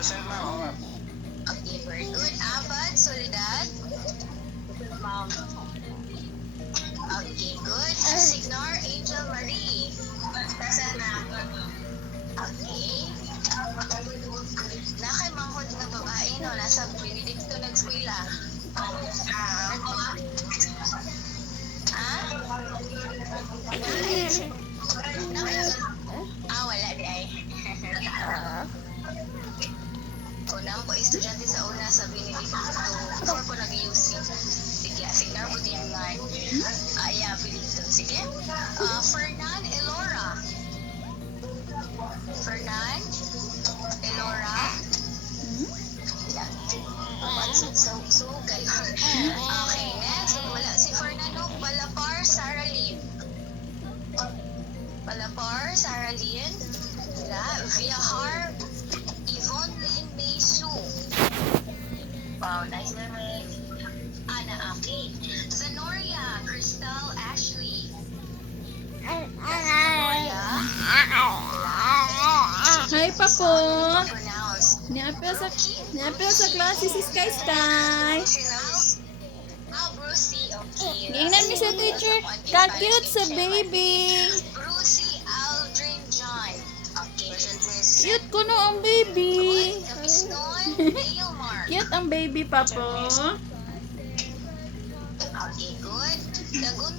Present, ma'am. Oo, ma'am. Okay, very good. Abad, Soledad. Ma'am. Okay, good. Signar, Angel Marie. Present, ma'am. Okay. Nakay manghod nga babae, no? Nasa Benedicto nag-eskwela. Ha? Wala di ay. Unang po estudyante sa una sa Benedicto. Before po nag-UC. Sige, signar po din nga. Benedicto. Sige. Fernan Elora. Fernan Elora. So, gayon. Okay, next. Wala si Fernando Palapar Sarah Lynn. Palapar Sarah Lynn. Wala. Viahar Yvonne Lynn Maysu. Wow, nice naman. Ana Aki. Zanoria Crystal Ashley. Zanoria. Hi, Papo. Pronounce. Niapil sa klase si Sky Sky. Brucey, okay. Tingnan mi sa teacher. Ka-cute sa baby. Brucey Aldrin John. Okay. Cute ko no ang baby. Kapisnon, Leomar. Cute ang baby, Papo. Okay, good. Dagon